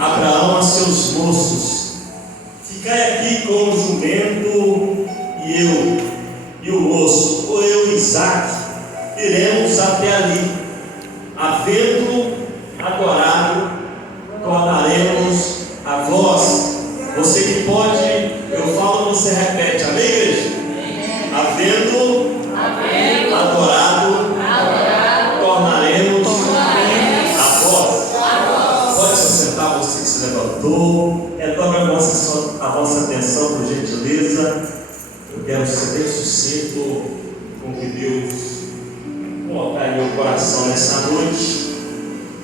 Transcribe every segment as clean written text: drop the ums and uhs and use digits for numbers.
Abraão a seus moços: ficai aqui com o jumento e o moço, ou eu e Isaque iremos até ali. Havendo adorado, tornaremos a vós. Você que pode, eu falo, você repete. Amém, igreja? Havendo adorado, tornaremos a vós. Pode se sentar, você que se levantou. Tome a vossa atenção, por gentileza. Eu quero ser bem sucinto com o que Deus colocar em meu coração nessa noite.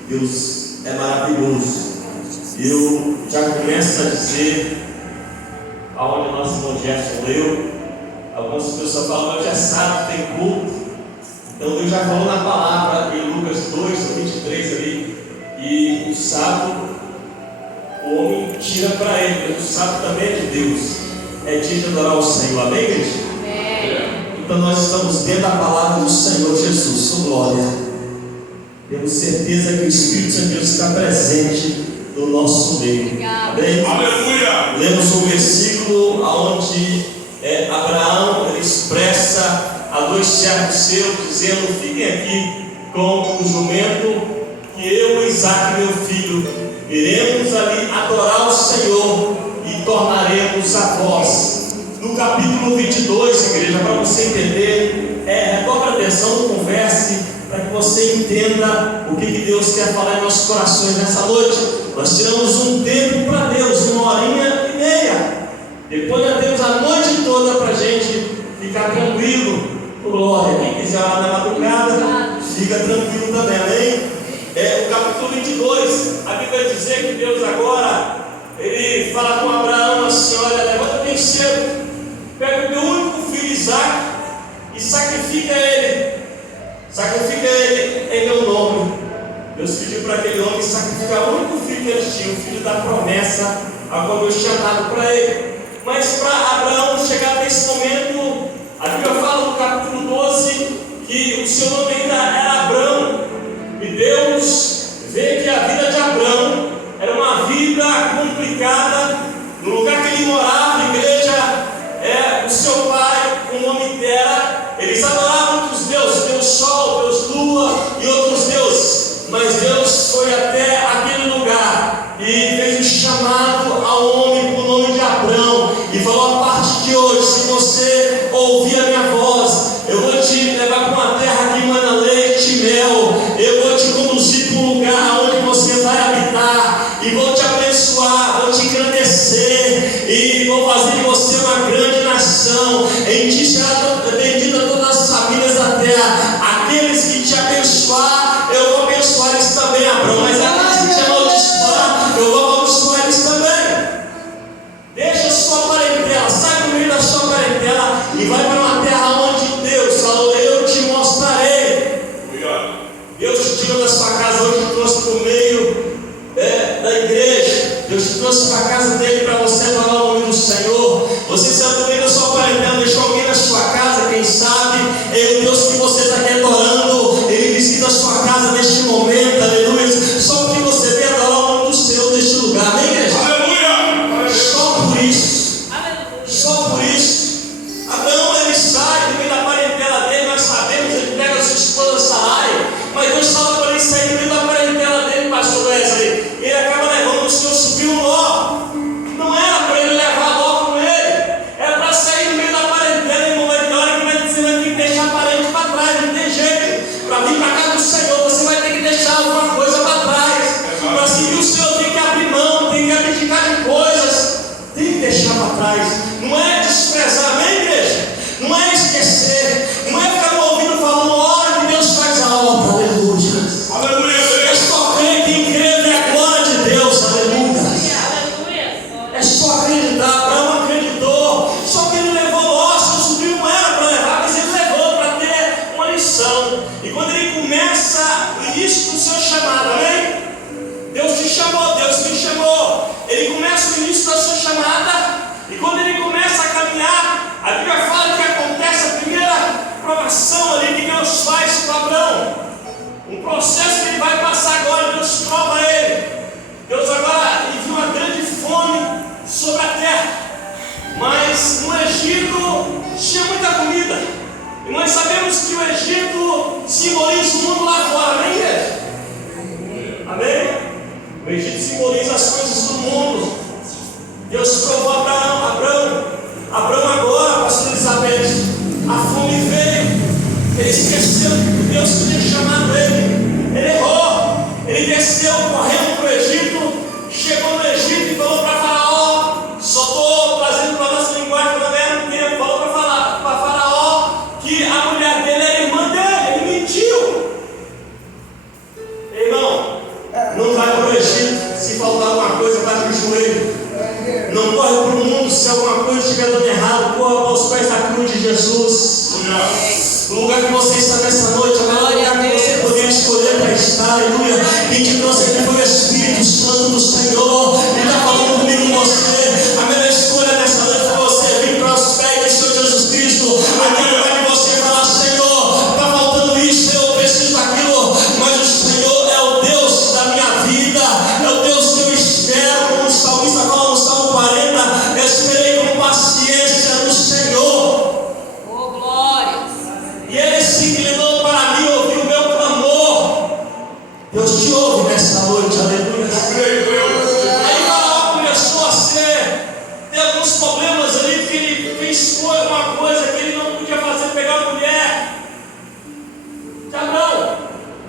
Deus é maravilhoso. Eu já começo a dizer aonde o nosso irmão Gerson leu. Algumas pessoas falam, mas já sabe, tem culto. Então Deus já falou na palavra em Lucas 2, 23 ali, e o sábado o homem tira para ele, mas o sábado também é de Deus. É dia de adorar o Senhor. Amém, igreja? Amém. Então nós estamos dentro da palavra do Senhor Jesus, sua glória. Temos certeza que o Espírito Santo de Deus está presente no nosso meio. Amém? Aleluia! Lemos um versículo onde Abraão ele expressa a dois servos seus, dizendo: fiquem aqui com o jumento, que eu e Isaque, meu filho, iremos ali adorar o Senhor e tornaremos a vós. No capítulo 22, igreja, para você entender, dobra a atenção, não converse, para que você entenda o que Deus quer falar em nossos corações nessa noite. Nós tiramos um tempo para Deus, 1h30. Depois nós temos a noite toda para a gente ficar tranquilo. Glória. Quem quiser orar na madrugada, fica tranquilo também. Amém? O capítulo 22, a Bíblia vai dizer que Deus agora, ele fala com Abraão assim: olha, levanta bem cedo, pega o meu único filho Isaque e sacrifica ele em meu nome. Deus pediu para aquele homem sacrificar o único filho que eles tinham, o filho da promessa, a qual Deus tinha dado para ele. Mas para Abraão chegar nesse momento, a Bíblia fala no capítulo 12 que o seu nome ainda era Abrão. E Deus vê que a vida de Abrão era uma vida complicada. No lugar que ele morava, igreja, o seu pai, o nome Tera, eles adoravam outros deuses, Deus Sol, Deus Lua e outros deuses. Mas Deus foi até aquele lugar e fez um chamado ao homem com o nome de Abrão e falou: a partir de hoje, se você ouvir a minha voz, eu vou te levar para uma terra que emana leite e mel. Eu vou te conduzir para um lugar onde você vai habitar e vou te abençoar, vou te engrandecer e vou fazer de você uma grande nação. Em ti será bendita todas as famílias da terra. Aqueles que te abençoar, eu vou abençoar eles também, Abraão. Mas aqueles que te amaldiçoar, eu vou amaldiçoar eles também. Deixa a sua parentela, sai do meio da sua parentela e vai para uma terra onde Deus falou: eu te mostrarei. Deus te tirou da sua casa hoje, te trouxe para o meio da igreja. Deus te trouxe para a casa dele para você falar o nome do Senhor. Você saiu do meio da sua parentela, deixou alguém na sua casa, quem sabe? O Deus que você está aqui adorando, ele visita a sua casa neste momento, aleluia. Só porque você vem adorar o nome do Senhor neste lugar, amém, igreja? Aleluia! Só por isso, só por isso. Abraão, ele sai do meio da parentela dele, nós sabemos, ele pega a sua esposa Sarai, mas Deus fala para ele sair do meio da parentela dele, pastor Wesley. Ele acaba levando o seu sobrinho Ló. Não era para ele levar Ló com ele, era para sair do meio da parentela. Irmão, vai ter hora que você vai ter que deixar parente para trás, não tem jeito. Para vir para a casa do Senhor, você vai ter que deixar alguma coisa para trás. Para seguir o Senhor, tem que abrir mão, tem que abdicar de coisas, tem que deixar para trás. Não é desprezar, amém, igreja? Não é esquecer, não é ficar no ouvido falando a hora que Deus faz a obra, aleluia. Aleluia. É só crer, quem crê é a glória de Deus, aleluia. É só acreditar. Abraão acreditou, só que ele levou Ló, seu sobrinho não era para levar, mas ele levou para ter uma lição. E quando ele começa o início do seu chamado, amém? Deus te chamou, Deus me chamou. Ele começa o início da sua chamada, e quando ele começa a caminhar, a Bíblia fala que acontece a primeira provação ali que Deus faz para Abraão. Um processo que ele vai passar agora, Deus prova ele. Deus agora E nós sabemos que o Egito simboliza o mundo lá fora, amém, igreja? Amém? O Egito simboliza as coisas do mundo. Deus provou Abraão agora, pastor Elizabeth, a fome veio. Ele esqueceu que Deus tinha chamado ele. Ele errou. Ele desceu correndo para o Egito, chegou no Egito e falou para Faraó. Só estou trazendo para a nossa linguagem moderna, porque falou para Faraó que a mulher dele era irmã dele. Ele mentiu. Irmão, não vai para o Egito se faltar alguma coisa, vai para o joelho. Não corre para o mundo se alguma coisa estiver dando errado, corra para os pés da cruz de Jesus. O lugar que você está nessa noite, o lugar que você poderia escolher para estar, aleluia. Quem te trouxe aqui foi o Espírito Santo do Senhor. Ele está falando comigo com você. A melhor escolha nessa noite foi você vir para os pés do Senhor Jesus Cristo. Aquele lugar que você fala, Senhor, está faltando isso, eu preciso daquilo. Mas o Senhor é o Deus da minha vida, é o Deus que eu espero, como o salmista fala no Salmo 40, eu esperei com paciência no Senhor. E ele se inclinou para mim, ouviu o meu clamor. Deus te ouve nessa noite, aleluia. Aí Faraó começou a ter alguns problemas ali, que ele fez uma coisa que ele não podia fazer, pegar a mulher de Abraão.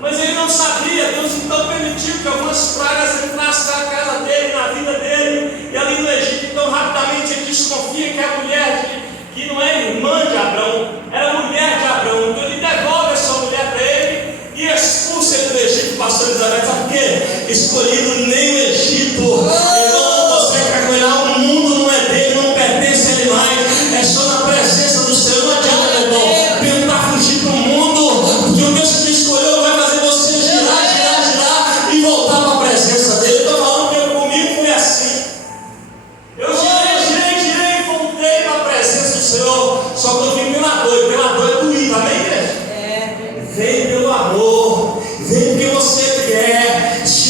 Mas ele não sabia, Deus então permitiu que algumas pragas entrassem na casa dele, na vida dele, e ali no Egito. Então rapidamente ele desconfia que a mulher que não é irmã de Abraão, era mulher de Abraão. Então ele devolve essa mulher para ele e expulsa ele do Egito. Pastor Elizabeth, sabe por quê? Escolhido nem o Egito. Irmão, você quer ganhar o mundo, não é dele, não pertence a ele mais. É só na presença do Senhor. Não adianta, meu irmão, tentar fugir para o mundo, porque o Deus que te escolheu vai fazer você girar e voltar para a presença dele. Eu estou falando que comigo foi assim. Eu girei e voltei para a presença do Senhor. Só que eu vim pela dor é doída, amém, igreja? Vem pelo amor, vem porque você quer, se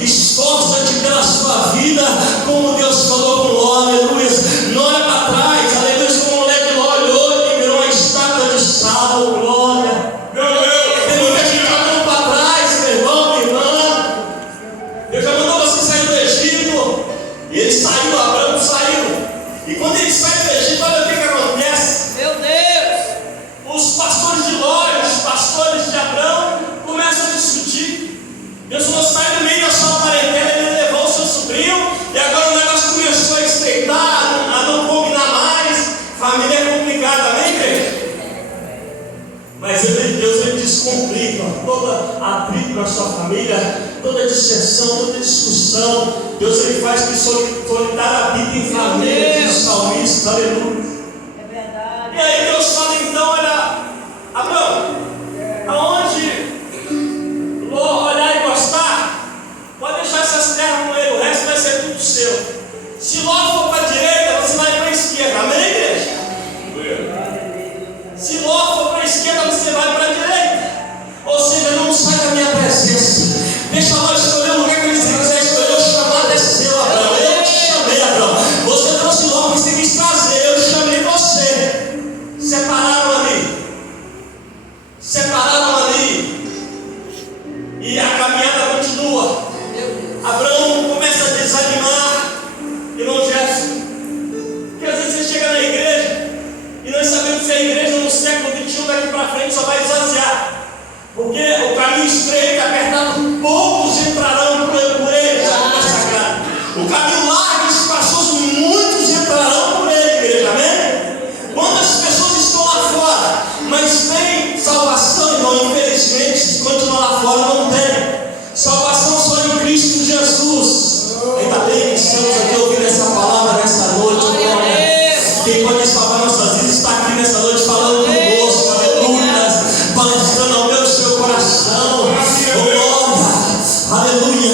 esforça-te pela sua vida, como Deus falou com Ló, aleluia. Não olha para trás, aleluia, como o moleque Ló olhou e virou uma estátua de sal, glória. Tem muita gente olhando para trás, meu irmão, minha irmã. Deus já mandou você sair do Egito, e ele saiu, Abraão saiu. E quando ele sai do Egito, olha o que acontece. Meu Deus! Os pastores de Ló e os pastores de Abraão começam a discutir. Deus falou, sai do meio da sua parentela. Ele levou o seu sobrinho. E agora o negócio começou a estreitar, a não combinar mais. Família é complicada, amém, igreja? Mas Deus ele descomplica toda atrito na sua família, toda dissensão, toda discussão. Deus ele faz que solitário habita em família, diz o salmista, aleluia. É verdade. E aí Deus fala então, olha, Abraão, aonde Ló olhar e gostar, pode deixar essas terras com ele, o resto vai ser tudo seu. Se Ló for para a direita, você vai para a esquerda, amém, igreja? Se Ló for para a esquerda, você vai para a direita. Ou seja, não sai da minha presença. Deixa Ló escolher o lugar que ele quiser escolher. O chamado é seu, Abraão. Eu te chamei, Abraão. Você trouxe Ló porque você quis trazer. Eu chamei você. Separaram ali. E a caminhada continua. Abraão começa a desanimar. Irmão Jefferson, porque às vezes você chega na igreja e nós sabemos que a igreja no século XXI daqui para frente só vai esvaziar. Porque o caminho estreito, apertado, poucos entrarão por ele, já sagrado. O caminho largo e espaçoso, muitos entrarão por ele, igreja, amém? Quantas pessoas estão lá fora, mas tem salvação, irmão? Infelizmente, continuar lá fora não tem. Salvação só em Cristo Jesus. Ainda bem que estamos aqui ouvindo essa palavra nessa noite, glória. Quem pode salvar nossas vidas está aqui nessa noite falando conosco, aleluia, palestrando ao meu seu coração, glória, aleluia.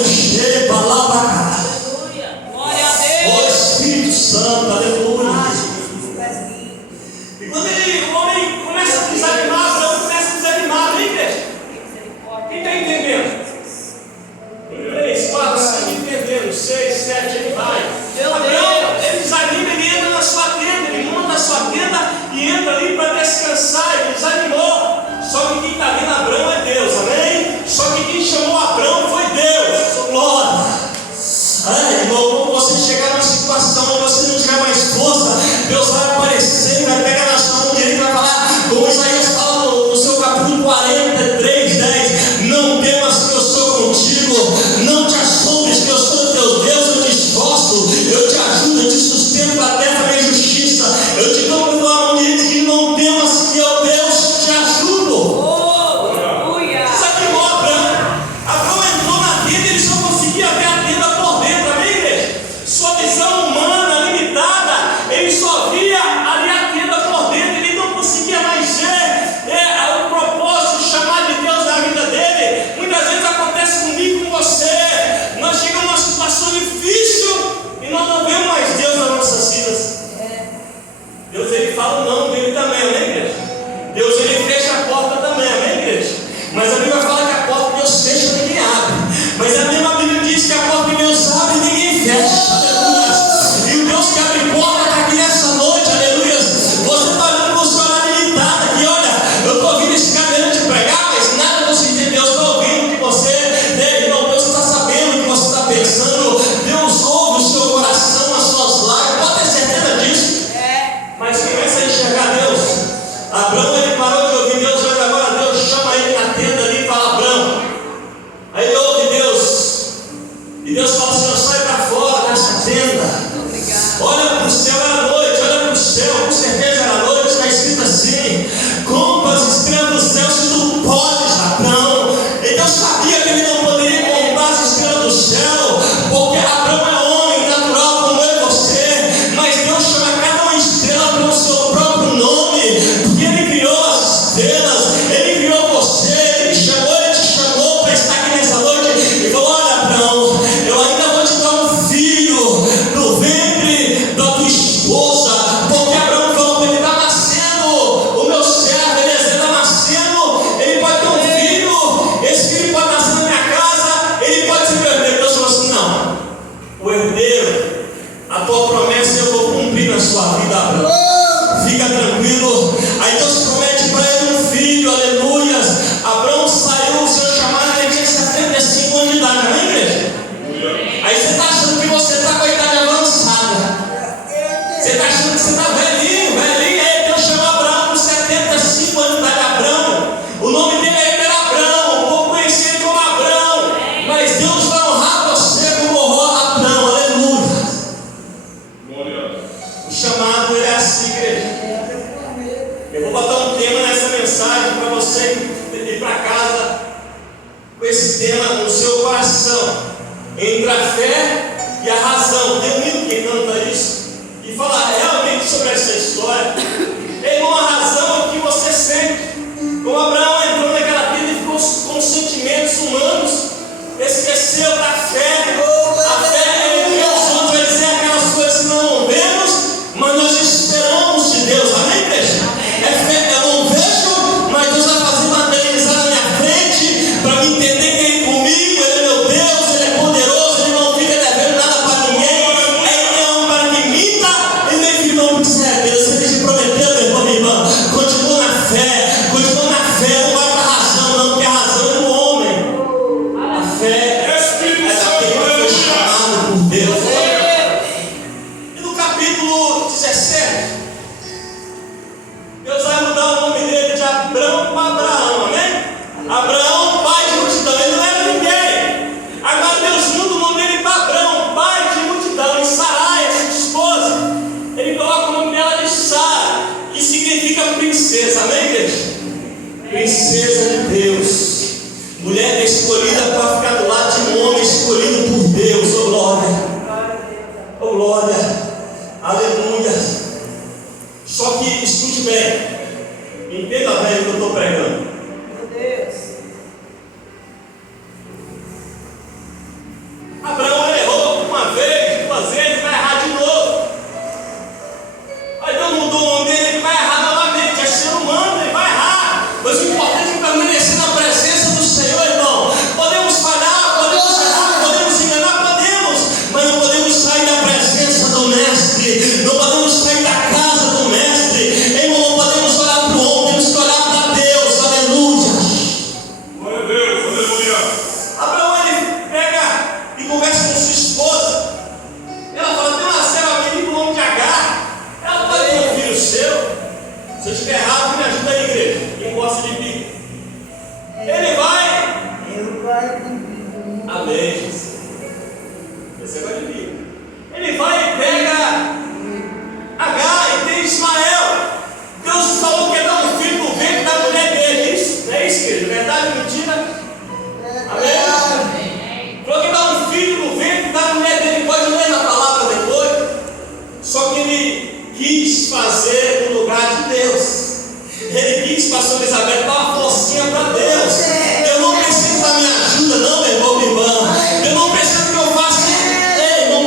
Deus fala assim: ó, sai para fora dessa tenda. Olha para o céu, era noite, olha para o céu, com certeza era noite. Está escrito assim: conta as estrelas do céu se tu podes, Abraão. Então sabia que ele não poderia contar as estrelas do céu, porque Abraão é homem natural como eu e você, mas Deus chama cada uma estrela pelo seu próprio nome, porque Ele criou as estrelas, Ele criou você, Ele te chamou para estar aqui nessa noite e falou: olha, Abraão, eu ainda vou te dar um filho no ventre da tua esposa, porque Abraão falou: ele está nascendo, o meu servo Eliezer está nascendo, ele pode ter um filho, esse filho pode nascer na minha casa, ele pode ser meu herdeiro. Deus falou assim: não, o herdeiro, a tua promessa eu vou cumprir na sua vida, Abraão, fica tranquilo. Aí Deus promete para ele um filho, aleluias. Abraão saiu, o seu chamado, ele tinha 75 anos de idade, amém, igreja? Aí você está achando que você está com a idade avançada, você está achando que você está velhinho, aí Deus chamou Abraão com 75 anos de idade. Abraão, o nome dele ainda era Abraão, o povo conhecia ele como Abraão, mas Deus vai honrar você como honrou Abraão, aleluia. O chamado ele é assim, igreja. Eu vou botar um tema nessa mensagem para você ir para casa com esse tema no seu coração, entre a fé e a razão. Tem um hino que canta isso e fala realmente sobre essa história. Irmão, a razão é o que você sente. Como Abraão entrou naquela vida e ficou com sentimentos humanos, esqueceu da fé. A fé é Deus, onde vai dizer aquelas coisas que não vemos, mas nós esperamos de Deus, amém, igreja? É fé, eu não vejo, mas Deus vai fazer materializar na minha frente, para me entender que Ele é comigo, Ele é meu Deus, Ele é poderoso, Ele não fica devendo nada para ninguém, Ele é um para que minta, Ele nem fica não precisa de Deus. Se Ele te prometeu, meu irmão, minha irmã, continua na fé, não vai para a razão, não, porque a razão é do homem, a fé é daquele que foi chamado por Deus. E no capítulo 17, Deus vai mudar o nome dele de Abrão para Abraão, amém? Abraão, pai de multidão, ele não era ninguém. Agora Deus muda o nome dele para Abrão, pai de multidão. E Sarai, essa esposa, ele coloca o nome dela de Sara, que significa princesa, amém, igreja? Princesa de Deus, mulher escolhida para ficar do lado de um homem escolhido por Deus. Oh glória, oh glória, aleluia. Só que escute bem, entenda bem o que eu estou pregando. Meu Deus. Abraão errou uma vez, 2 vezes, vai errar de novo. Aí Deus mudou o nome dele, ele vai errar novamente. É ser humano, ele vai errar. Mas o importante é permanecer na presença do Senhor, irmão. Podemos falhar, podemos errar, podemos enganar, podemos, mas não podemos sair da presença do Mestre, não podemos sair da casa do Mestre, irmão. Não podemos olhar para o homem, temos que olhar para Deus, aleluia. Glória a Deus, aleluia. Abraão, ele pega e conversa com sua esposa. Ela fala: tem uma serva aqui com o nome de Agar, ela pode ter um filho seu. Se eu estiver errado, me ajuda aí, igreja, quem gosta de bico. Ele vai, amém, Jesus. Esse é o de bico. Ele vai e pega Agar e tem Ismael. Deus falou que ia dar um filho no ventre da mulher dele. Isso, é isso, querido? Verdade ou mentira? Amém? Falou que dá um filho no ventre da mulher dele. Pode ler na palavra depois. Só que ele quis fazer no lugar de Deus. Ele quis, pastor Elizabeth, dar uma forcinha para Deus. Eu não preciso da minha ajuda, não, meu irmão, minha irmã. Eu não preciso que eu faça. Ei, irmão,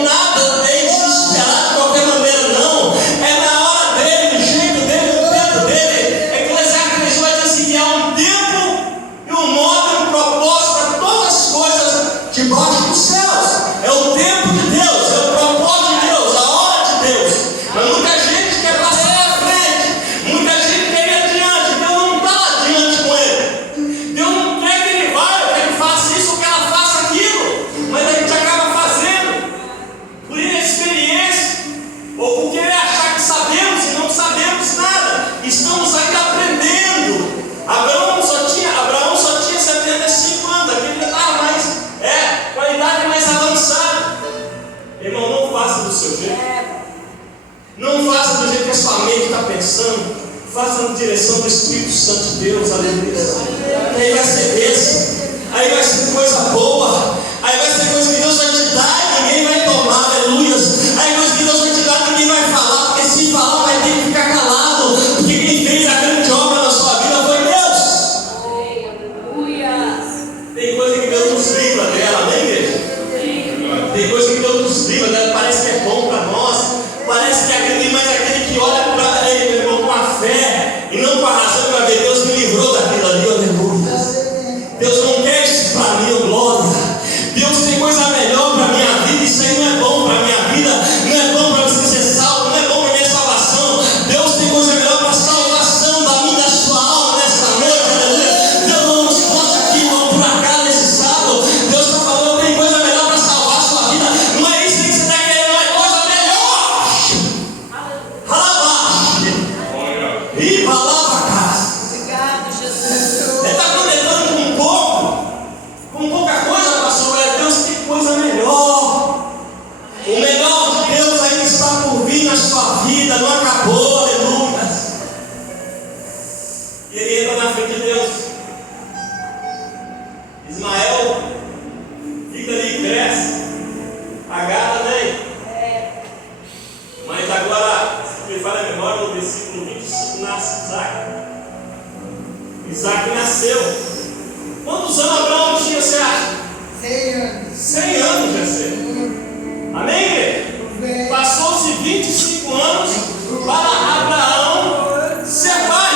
Irmão, não faça do seu jeito. Não faça do jeito que a sua mente está pensando. Faça na direção do Espírito Santo de Deus. Aleluia. Aí vai ser bênção. Aí vai ser coisa boa. Aí vai ser coisa que Deus vai te dar e ninguém vai tomar. Aleluia. Aí coisa que Deus vai te dar e ninguém vai falar. Porque se falar vai ter que ficar calado. Porque quem fez a grande obra na sua vida foi Deus. Tem coisa que Deus nos livra dela, amém, igreja? Tem coisa que Deus nos livra dela. Parece que é bom para nós. Parece que é aquele, mas aquele que olha para ele, meu irmão, com a fé e não com a razão para ver, Deus me livrou daquilo ali, aleluia. Deus não quer isso para mim, oh glória. Deus tem coisa melhor para a minha vida. Isso aí não é bom para a minha vida, não é bom para você ser salvo, não é bom para a minha salvação. Deus tem coisa melhor para a salvação da minha, da sua alma nesta noite, aleluia. Deus não nos trouxe aqui, irmão, por acaso nesse sábado. Deus está falando, tem coisa melhor para salvar a sua vida. Não é isso que você está querendo, não é coisa melhor. E palavra casa. Obrigado, Jesus. Ele está contentando com pouca coisa, pastor. Deus tem coisa melhor. O melhor de Deus ainda está por vir na sua vida, não acabou, aleluia. E ele entra na frente de Deus. Ismael fica ali e cresce. Agarra, né? Mas agora, se me falha a memória, no versículo 25 nasce Isaac. Isaac nasceu. Quantos anos Abraão tinha, você acha? 100 anos. 100 anos já sei. Amém, igreja? Passou-se 25 anos para Abraão ser pai.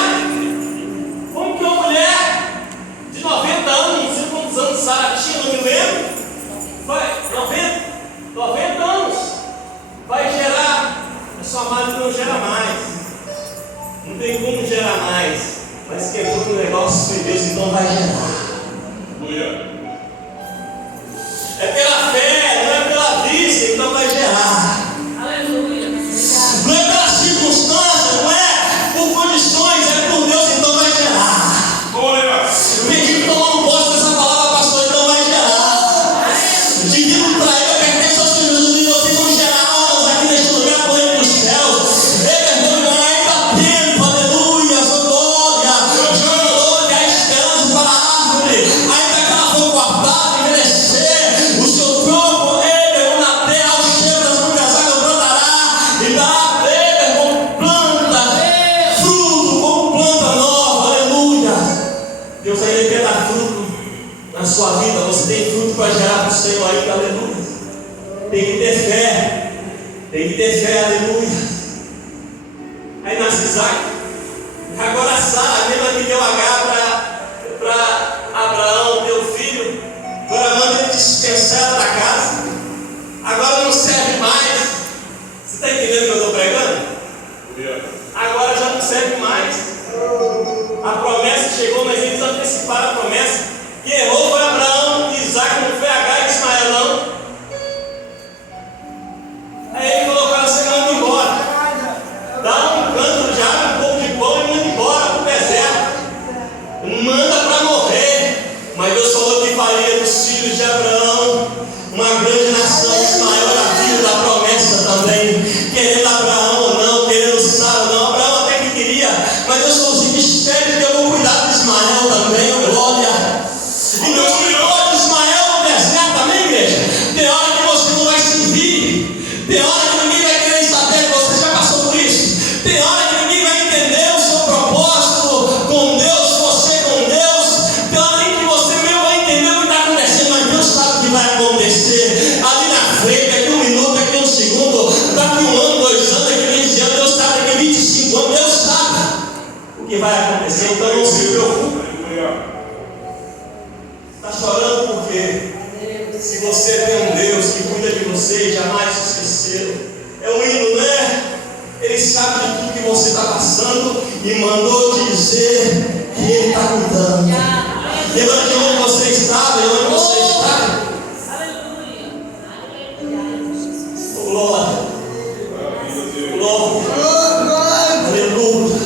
Como que uma mulher de 90 anos, não sei quantos anos Sara tinha, não me lembro, vai, 90 anos, vai gerar. A sua madre não gera mais. Não tem como gerar mais. Mas quebrou o negócio foi Deus, então vai gerar. É pela fé, não é pela vista, então vai gerar. Aleluia. Não é pela circunstância, não é por condições, é por Deus, então vai gerar. Pedindo tomar um posto dessa palavra, pastor, então vai gerar. Divino para ele, pertence aos filhos e vocês vão gerar almas aqui neste lugar, por entre os céus. Ele vai ainda tempo, aleluia, sua glória. Glória, a esperança para a árvore, ainda que ela for cortada, envelhecer, o seu tronco, ele, na terra, ao cheiro das muitas águas plantará, e dará ele como planta, fruto como planta nova, aleluia. Deus ainda quer dar fruto na sua vida, você tem fruto para gerar para o Senhor ainda, aleluia. Tem que ter fé, aleluia. Aí nasce Isaac. Agora Sara, a mesma que deu Agar para Abraão, teu filho, agora manda ele dispensar ela da casa. Agora não serve mais. Você está entendendo o que eu estou pregando? Agora já não serve mais. A promessa chegou, mas eles anteciparam a promessa. E errou foi Abraão, Isaac, não foi Agar e Ismael, não. Aí ele falou para você manda embora. Dá um canto de água, um pouco de pão e manda embora para o deserto. Manda para morrer. Mas Deus falou que faria dos filhos de Abraão uma grande nação. Ismael era filho da promessa também. Querendo Abraão ou não, querendo Sara ou não. Abraão até que queria, mas Deus falou assim: espere que eu vou cuidar de Ismael também, oh glória. E Deus cuidou de Ismael no deserto, amém, igreja? Tem hora que você não vai se vir. Tem hora que ninguém vai querer saber que você já passou por isso. Tem hora que ninguém vai entender o seu propósito com Deus, você com Deus. Tem hora que você mesmo vai entender o que está acontecendo, mas Deus sabe o que vai acontecer. Ali na frente, daqui um minuto, daqui um segundo, daqui um ano, 2 anos, daqui 20 anos, Deus sabe, daqui 25 anos, Deus sabe o que vai acontecer, então não se preocupe. Está chorando por quê? Se você tem um Deus que cuida de você e jamais se esqueceu. É um hino, né? Ele sabe de tudo que você está passando e mandou dizer que Ele está cuidando. Lembra de onde você estava e onde você está? Oh, glória. Glória. Aleluia.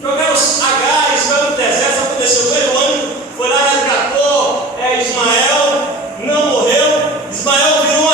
Jogaram Agar e Ismael no deserto, isso aconteceu com ele. O ano foi lá, resgatou Ismael, não morreu. Ismael virou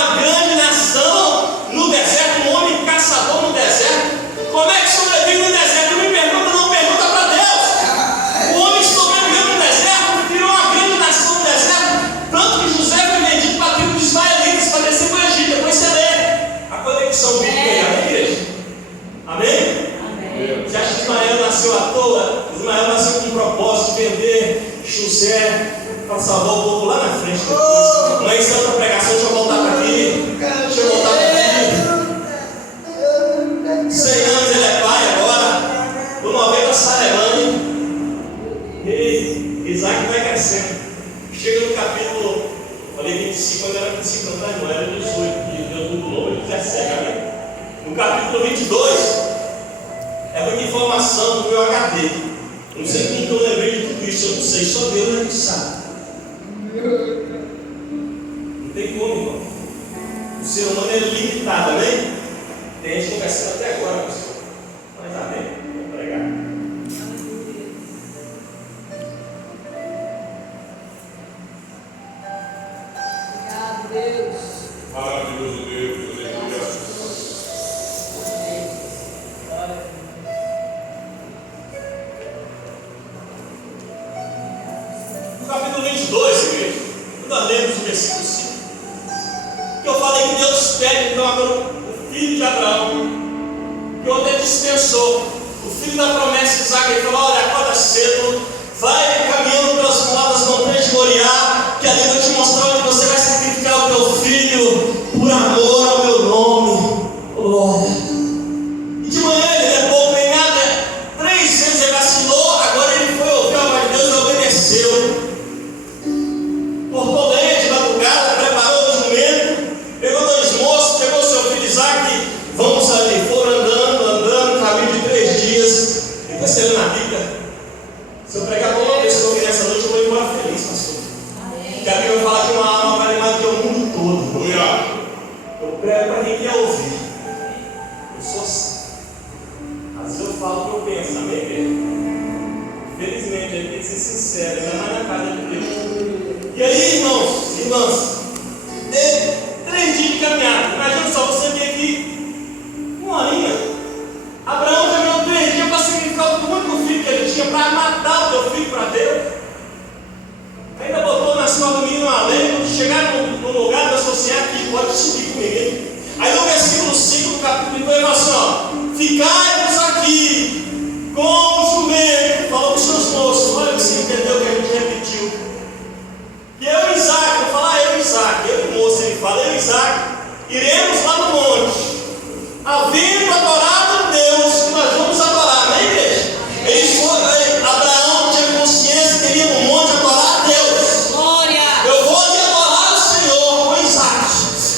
Vai ensinar outra pregação, deixa eu voltar para aqui. Deixa eu voltar para aqui. 100 anos ele é pai agora. Com 90 Sarelane. E Isaac vai crescendo. Chega no capítulo, falei 25, quando era 25, não era 18, que deu tudo novo, ele 17, amém? No capítulo 22, é muita informação do meu HD. Não sei como que eu lembrei de tudo isso, eu não sei, só Deus é que sabe. Não tem como, irmão. O ser humano é limitado, amém? Tem gente conversando até agora, pastor. Mas amém, vou pregar. Obrigado, Deus. Maravilhoso Deus, aleluia. No capítulo 22, igreja, nós lemos o versículo 5. Que eu falei que Deus pede então agora o filho de Abraão, que ontem dispensou, o filho da promessa de Isaac. Ele falou: olha, acorda cedo, vai caminhando pelas montanhas de Moriá, que ali eu vou te mostrar onde você vai sacrificar o teu filho por amor ao meu nome. Glória. E de manhã ele não é pouco nem nada, 3 vezes ele vacilou, agora ele foi ouvir a voz de Deus e obedeceu. Cortou lenha de madrugada, preparou o jumento, pegou 2 moços, pegou seu filho Isaac, vamos ali. Foram andando, caminho de 3 dias. Depois você lê na Bíblia. Se eu pregar uma vez que eu ouvi nessa noite, eu vou embora feliz, pastor. Porque a Bíblia fala que uma alma vale mais do que o mundo todo. Aleluia. Eu prego para quem quer ouvir. Eu sou assim. Às vezes eu falo o que eu penso, amém, igreja? Infelizmente, a gente tem que ser sincero, ainda mais na casa de Deus. E aí, irmãos, irmãs, 3 dias de caminhada. Imagina só, você vem aqui 1 horinha. Abraão caminhou 3 dias para sacrificar o único filho que ele tinha, para matar o teu filho para Deus. Ainda botou nas costas do menino uma lei. Quando chegaram no lugar, Deus falou assim: aqui, pode subir comigo. Aí no versículo 5 do capítulo 2, ele falou assim: ó, ficai-vos aqui com o jumento. Falou para os seus moços. Olha que você entendeu que a gente repetiu. Que eu e Isaac, vou falar eu e Isaac, eu e o moço, ele fala, eu e Isaac, iremos lá no monte, havendo adorado Deus, que nós vamos adorar, não é, igreja? Abraão tinha consciência que iria no monte adorar a Deus. Glória. Eu vou ali adorar o Senhor com Isaac.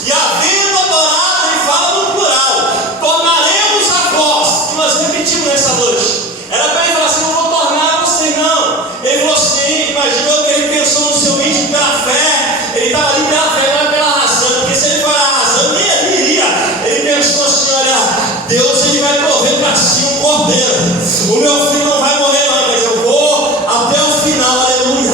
E havendo adorado, ele fala no plural, tornaremos a vós, que nós repetimos nessa noite. Era para ele falar assim: não vou tornar a você, não. Ele falou assim, imaginou que ele pensou no seu íntimo pela fé. Ele estava ali pela fé, não é pela razão. Porque se ele for a razão, nem ele iria. Ele pensou assim: olha, Deus ele vai prover para si um cordeiro. O meu filho não vai morrer não, mas eu vou até o final, aleluia.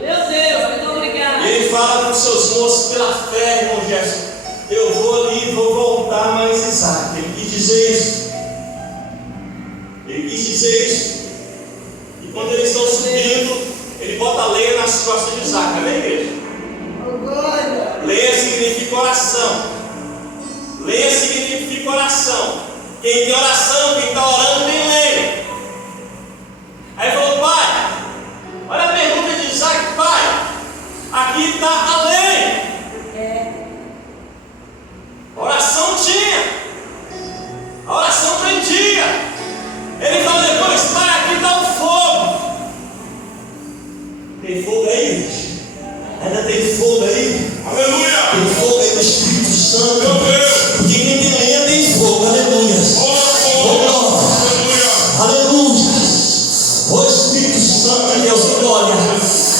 Meu Deus, muito obrigado. E ele fala para os seus moços pela fé, irmão Gerson: eu vou ali, vou voltar, mas Isaac, ele quis dizer isso. Ele quis dizer isso. E quando eles estão subindo, ele bota a lenha nas costas de Isaac, amém, igreja? Lenha significa oração. Lenha significa oração. Quem tem oração, quem está orando, tem lenha. Aí ele falou: pai, olha a pergunta de Isaac: pai, aqui está a lenha. Oração tinha. A oração prendia. Ele falou depois: pai, aqui está o fogo. Tem fogo aí, gente? Ainda tem fogo aí? Aleluia. Tem fogo aí do Espírito Santo. Meu Deus. Porque quem tem lenha tem fogo, aleluia. Aleluia. Aleluia. O Espírito Santo de Deus, glória.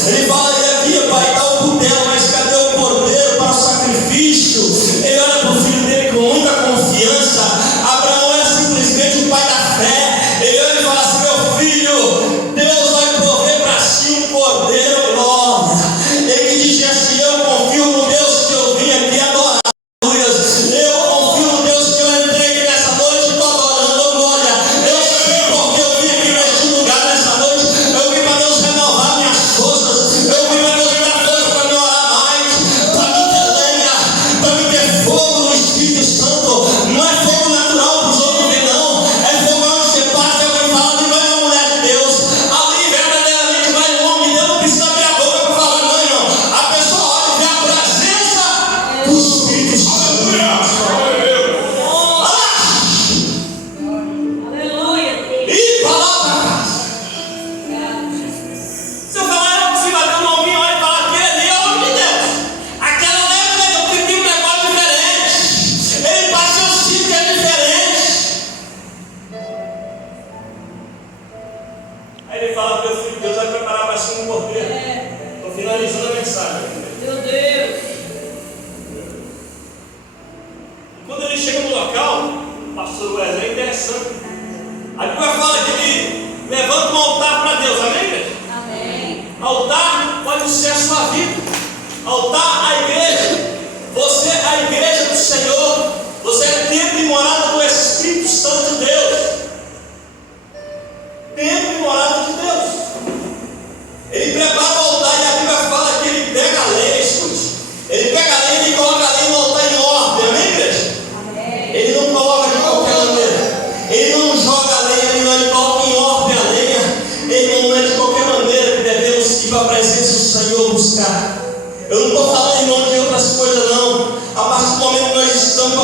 Ele fala: e aqui, pai, está o cutelo, mas cadê o cordeiro para o sacrifício? Ele olha para o filho dele com muita confiança. Abraão é simplesmente o pai da fé. Ele olha e fala assim: meu filho, Deus vai prover para si um cordeiro, glória. Ele diz assim: eu confio no Deus que eu vim aqui adorar.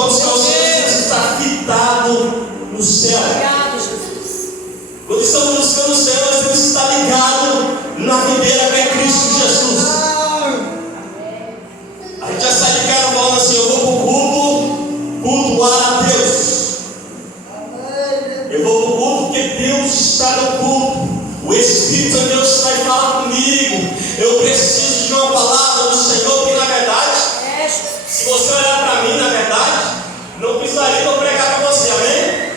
buscar o Senhor, você está fitado no céu. Obrigado, Jesus. Quando estamos buscando o Senhor, nós temos que estar ligado na videira que é Cristo Jesus. A gente já sai de casa falando assim: eu vou para o culto, cultuar a Deus. Eu vou para o culto porque Deus está no culto. O Espírito de Deus vai falar comigo. Eu preciso de uma palavra do Senhor, porque na verdade, se você olhar para mim, na verdade, não precisaria eu pregar para você, amém?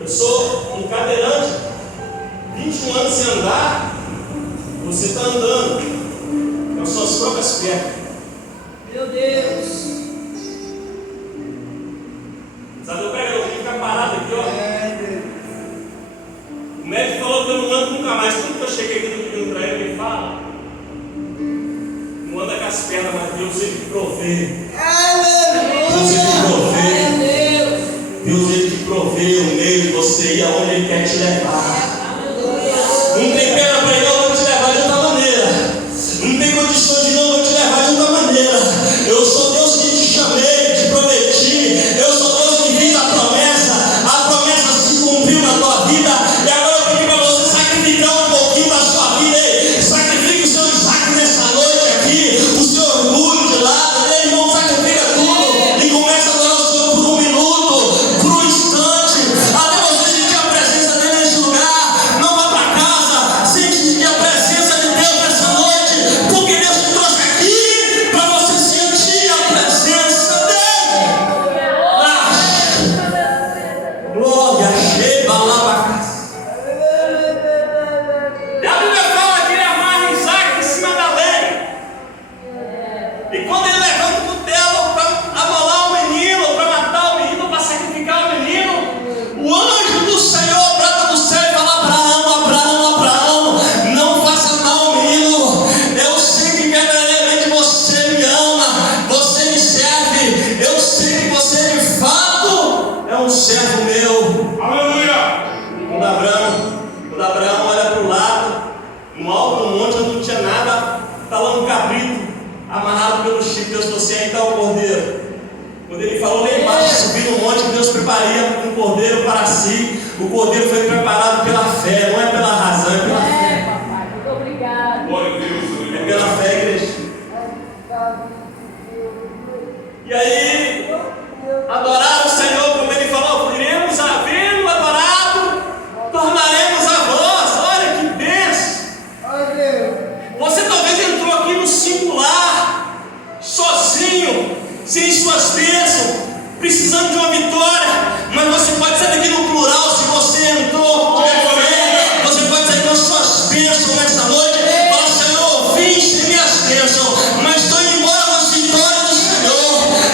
Eu sou um cadeirante, 21 anos sem andar, você está andando, com suas próprias pernas. Meu Deus. Sabe, eu prego, eu fico parado aqui, ó. O médico falou que eu não ando nunca mais. Tudo que eu cheguei aqui no pedindo para ele, ele fala: não anda com as pernas, mas Deus ele provê. Deus ele provê. Deus ele provê o meio de você ir aonde ele quer te levar. Não tem perna para ir, não, vou te levar de outra maneira. Não tem condições de não, vou te levar de outra maneira. Eu sou Deus que te chamei, te prometi. Eu sou Deus que fiz a promessa. A promessa se cumpriu na tua vida. E agora eu pedi para você sacrificar um pouquinho da sua vida. Sacrifique o seu Isaac nessa noite aqui. O seu orgulho de lado. Irmão, sacrifica tudo. E começa a adorar o Senhor por um minuto, por um instante. Até você sentir a presença dele nesse lugar. Não vá para casa sem sentir a presença de Deus nessa noite. Porque Deus te trouxe aqui para você sentir a presença dele. Glória, chega lá. E a Bíblia fala que ele amarra Isaac em cima da lenha. E quando ele levanta o cutelo para amolar o menino, para matar o menino, para sacrificar o menino, o anjo do Senhor brota do céu e fala: Abraão, Abraão, Abraão, não faça mal ao menino. Eu sei que verdadeiramente você me ama, você me serve. Eu sei que você de fato é um servo meu. Aleluia. Quando Abraão olha para o lado, no alto do monte onde não tinha nada, está lá um cabrito amarrado pelo chifre. Deus falou assim: aí está o cordeiro. Quando ele falou lá embaixo, subir no monte, Deus prepararia um cordeiro para si. O cordeiro foi preparado pela fé, não é pela razão, é pela fé. Papai, muito obrigado. Glória a Deus. É pela fé, igreja. E aí, adorar o Senhor, como ele falou: iremos havendo adorado, tornaremos a voz. Olha que bênção. Você talvez entrou aqui no singular, sozinho, sem suas bênçãos, precisando de uma vitória, mas você pode sair daqui no plural. Se você entrou com fé, você pode sair com as suas bênçãos nessa noite. Fala: Senhor, vim sem minhas bênçãos, mas estou indo embora com as vitórias do Senhor.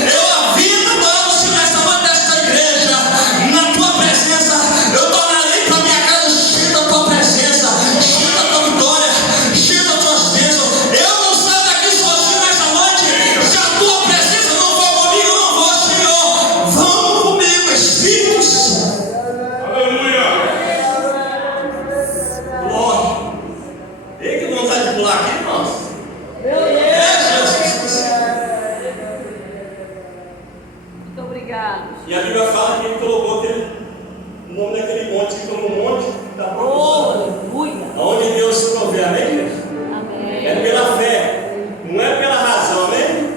Eu havido adorando o Senhor nessa noite desta igreja, na tua presença. Eu tornarei para minha casa cheia da tua presença, cheia da tua vitória, cheia das tuas bênçãos. Eu não saio daqui sozinho nessa noite. Se a tua presença não for comigo, eu não vou, Senhor. Vamos comigo, Espírito Santo. Aleluia. Glória. Ei, que vontade de pular aqui, irmãos. Meu Deus. Jesus. Muito obrigado. E a Bíblia fala que ele colocou o nome daquele monte que foi um monte da Oh, provisão. aleluia. Onde Deus se provê, amém, igreja? Amém. É pela fé, não é pela razão, amém?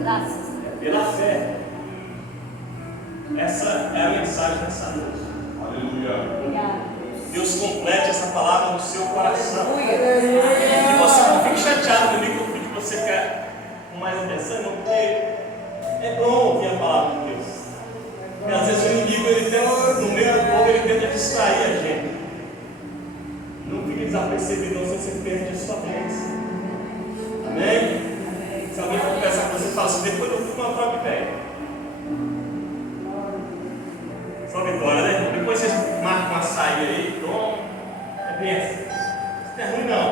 Graças. É pela fé. Essa é a mensagem dessa noite. Aleluia. Obrigado. Deus complete essa palavra no seu coração. Aleluia. E você não fique chateado comigo, que você quer com mais atenção, não, porque é bom ouvir a palavra de Deus. Porque às vezes o inimigo, ele tenta, no meio do povo, ele tenta distrair a gente. Não fique desapercebido, não, você perde a sua bênção. Amém? Se alguém for conversar com você, fala assim: depois eu fui uma própria ideia. Só vitória, né? Depois vocês marcam uma saída aí, toma. É bênção. Isso não é ruim, não.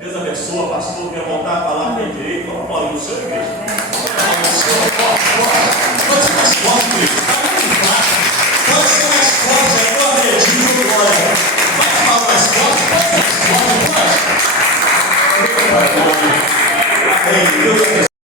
Deus abençoe, pastor. Quer voltar a falar bem direito? Vamos falar no seu igreja. Pode ser mais forte, querido. Pode ser mais forte.